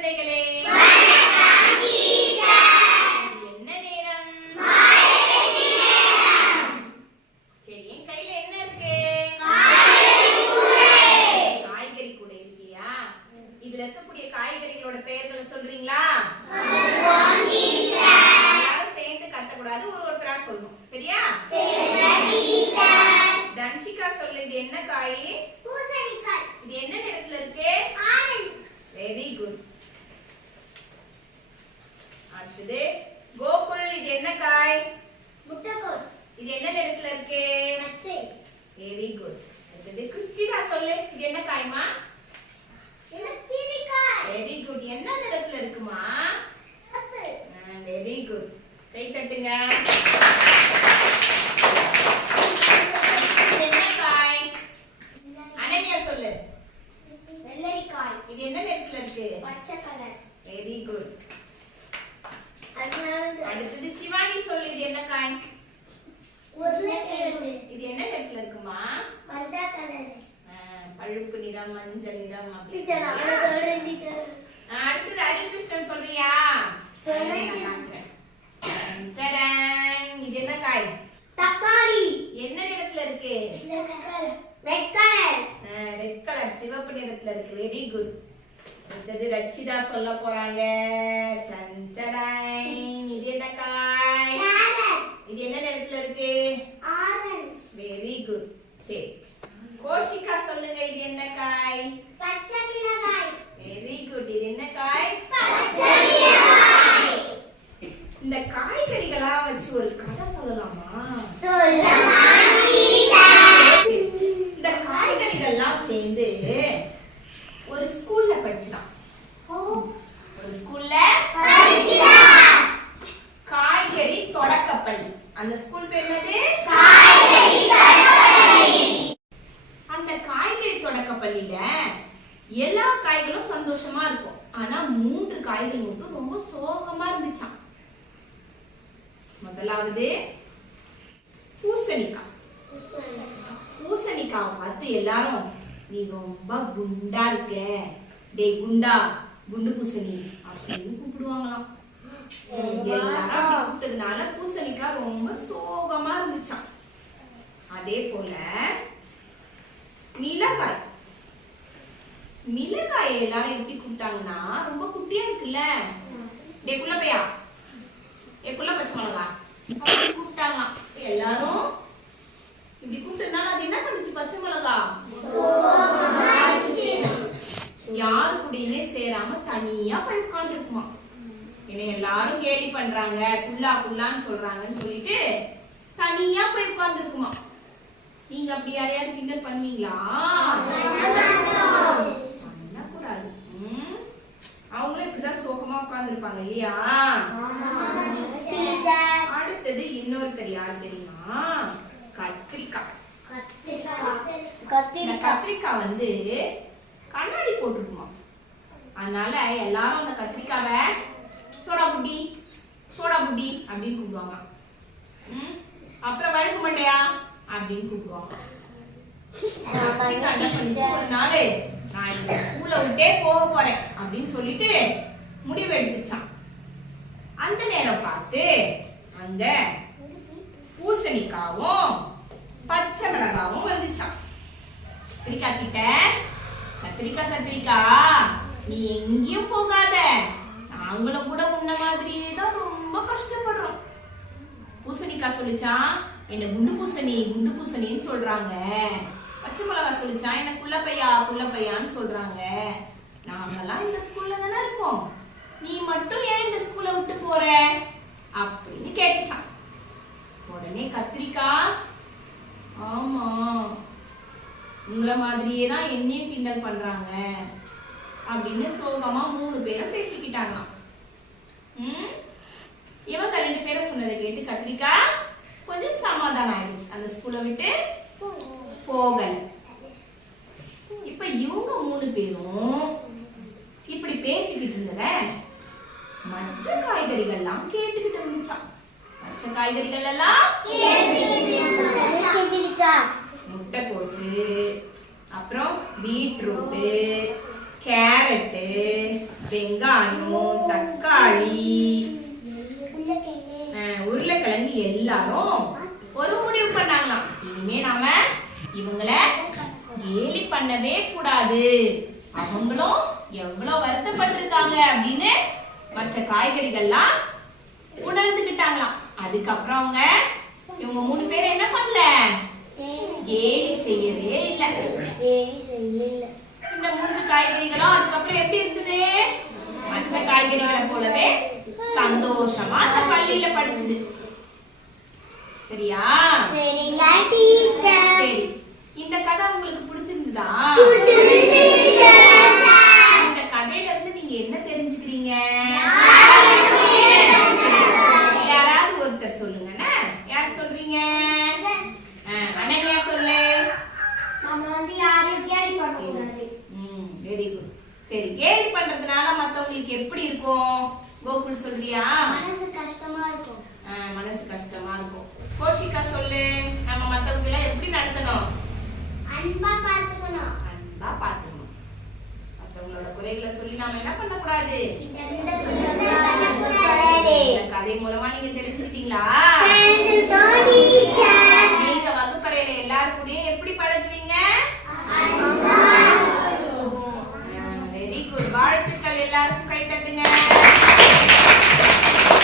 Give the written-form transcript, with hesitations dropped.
குழந்தைகளே, என்ன நேரம்? சரி, என் கையில என்ன இருக்கு? காய்கறி கூட இருக்கியா? இதுல இருக்கக்கூடிய காய்கறிகளோட பெயர்களை சொல்றீங்களா? எல்லாரும் சேர்ந்து கத்தக்கூடாது, ஒருத்தரா சொல்லணும். சரியா? தன்ஷிகா சொல்லு, இது என்ன காய்? பூசணிக்காய். இது என்ன நிறத்துல இருக்கு? ஆரஞ்சு. Very good. அடுத்தது கோகுல், இது என்ன காய்? முட்டைகோஸ். இது என்ன நிறத்துல இருக்கு? பச்சை. Very good. அடுத்தது கிறிஸ்டினா சொல்லு, இது என்ன காய்மா? கத்திரிக்காய். Very good. என்ன நிறத்துல இருக்குமா? ஆப்பிள். Very good. கை தட்டுங்க. இது என்ன காய்? அனன்யா சொல்லு. வெள்ளரிக்காய். இது என்ன நிறத்துல இருக்கு? பச்சை கலர். Very good. அடுத்தது அடுத்தது சிவானி சொல்லு, இது என்ன காய்? உருளைக்கிழங்கு. இது என்ன நிறத்துல இருக்குமா? மஞ்சள் கலர். பழுப்பு நிறம், மஞ்சள் நிறம் அப்படி. டீச்சர் நான் சொல்றேன் டீச்சர். அடுத்தது ஹரிகிருஷ்ணன் சொல்றியா? டடாங். இது என்ன காய்? தக்காளி. என்ன நிறத்துல இருக்கு? Red colour. ரெட் கலர், சிவப்பு நிறத்துல இருக்கு. Very good. அடுத்தது ரச்சிதா சொல்ல போறாங்க. டடாங். இது என்ன காய்? இது என்ன நிறத்துல இருக்கு? ஆரஞ்சு. Very good. சரி, கோஷிகா சொல்லுங்க, இது என்ன காய்? பச்சை மிளகாய். Very good. இது என்ன காய்? பச்சை மிளகாய். இந்த காய்கறிகளா வச்சு ஒரு கதை சொல்லலாமா? சொல்லலாம் டீச்சர். இந்த காய்கறிகள்லாம் சேர்ந்து ஒரு ஸ்கூல்ல படிச்சுதான். ஒரு ஸ்கூல்ல காய்கறி தொடக்கப்பள்ளி. அந்த ஸ்கூல் பேர் என்னது? காய்கறி தொடக்கப்பள்ளி. அந்த காய்கறி தொடக்கப்பள்ளியில எல்லா காய்களும் சந்தோஷமா இருக்கும். ஆனா 3 காய்கள் மட்டும் ரொம்ப சோகமா இருந்துச்சாம். முதலாவது பூசணிக்காய். பூசணிக்காவை பார்த்து எல்லாரும், நீ ரொம்ப குண்டா இருக்க, டேய் குண்டா, குண்டு பூசணி அப்படின்னு கூப்பிடுவாங்களாம். எல்லாரும் அப்படி கூப்பிட்டதுனால பூசணிக்காய் ரொம்ப சோகமா இருந்துச்சாம். அதே போல மிளகாய். மிளகாயை எல்லாரும் எப்படி கூப்பிட்டாங்கன்னா, ரொம்ப குட்டியா இருக்குல்ல, டே குள்ள பையா, ஏ குள்ள பச்சை மிளகா அப்படி கூப்பிட்டாங்களாம். எல்லாரும் இப்படி கூப்பிட்டதுனால அது என்ன பண்ணுச்சு? பச்சை மிளகா யாரு கூடயுமே சேராம தனியா போய் உட்கார்ந்துருக்குமா. என்ன எல்லாரும் கேலி பண்றாங்க, குள்ளா குள்ளான்னு சொல்றாங்கன்னு சொல்லிட்டு தனியா போய் உட்கார்ந்துருக்குமா. நீங்க அப்படி யாரையாவது கிண்டல் பண்ணுவீங்களா? பண்ணக்கூடாது. அவங்களும் இப்படிதான் சோகமா உட்கார்ந்துருப்பாங்க இல்லையா? அடுத்தது இன்னொருத்தர் யார் தெரியுமா? கத்திரிக்காய். கத்திரிக்காய் வந்து கண்ணாடி போட்டுருக்குமா. அதனால எல்லாரும் அந்த கத்திரிக்காவை சோடா புட்டி சோடா புட்டி அப்படின்னு கூப்பிடுவாங்க. அப்புறம் வழுக்கு மண்டையா அப்படின்னு கூப்பிடுவாங்க. ஒரு நாள் நான் இந்த ஸ்கூல்ல விட்டே போக போறேன் அப்படின்னு சொல்லிட்டு முடிவு எடுத்துச்சான். அந்த நேரம் பார்த்து அங்க பூசணிக்காவும் பச்சை மிளகாவும் வந்துச்சான். கத்திரிக்காய் கிட்ட, கத்திரிக்காய் நீ எங்கேயும் போகாத, நாங்களும் கூட உன்ன மாதிரியே தான் ரொம்ப கஷ்டப்படுறோம். பூசணிக்காய் சொல்லிச்சான், என்ன குண்டு பூசணின்னு சொல்றாங்க. பச்சை மிளகா சொல்லிச்சான், என்ன குள்ள பையான்னு சொல்றாங்க. நாங்கெல்லாம் இந்த ஸ்கூல்ல தானே இருக்கோம், நீ மட்டும் ஏன் இந்த ஸ்கூலை விட்டு போற அப்படின்னு கேட்டுச்சான். உடனே கத்திரிக்காய், ஆமா உங்களை மாதிரியே தான் என்னையும் கிண்டல் பண்றாங்க அப்படின்னு சோகமா 3 பேரும் பேசிக்கிட்டாங்களாம். இவங்க 2 பேரும் சொன்னதை கேட்டு கத்திரிக்காய் கொஞ்சம் சமாதானம் ஆயிடுச்சு. அந்த ஸ்கூலை விட்டு போகல. இப்ப இவங்க 3 பேரும் இப்படி பேசிக்கிட்டு இருந்தத மற்ற காய்கறிகள்லாம் கேட்டுக்கிட்டு இருந்துச்சாம். மற்ற காய்கறிகள் எல்லாம் முட்டைக்கோசு, அப்புறம் பீட்ரூட்டு, கேரட்டு, வெங்காயம், தக்காளி, உருளைக்கிழங்கு எல்லாரும் ஒரு முடிவு பண்ணாங்களாம். இனிமே நாம இவங்கள கேலி பண்ணவே கூடாது. அவங்களும் எவ்வளவு வருத்தப்பட்டிருக்காங்க அப்படின்னு மற்ற காய்கறிகள்லாம் உணர்ந்துகிட்டாங்களாம். அதுக்கப்புறம் அவங்க இவங்க 3 பேரும் என்ன பண்ணல, கேலி செய்யவே இல்லை. இந்த 3 காய்கறிகளும் அதுக்கப்புறம் எப்படி இருந்தது, மற்ற காய்கறிகளை போலவே சந்தோஷமா அந்த பள்ளியில படிச்சது. சரியா? சரி, இந்த கதை உங்களுக்கு பிடிச்சிருந்ததா? இந்த கதையில இருந்து நீங்க என்ன தெரிஞ்சுக்கிறீங்க? யாராவது ஒருத்தர் சொல்லுங்க. யார் சொல்றீங்க? அனன்யா சொல்லு. Very good. சரி, கேலி பண்றதுனால மத்தவங்களுக்கு எப்படி இருக்கும்? கோகுல் சொல்றியா? மனசு கஷ்டமா இருக்கும். கோஷிகா சொல்லு. நம்ம மத்தவங்க எல்லாம் எப்படி நடத்தணும்? அன்பா பாத்துக்கணும். மத்தவங்களோட குறைகளை சொல்லி நாம என்ன பண்ணக்கூடாது? இந்த கதை மூலமா நீங்க தெரிஞ்சுக்கிட்டீங்களா?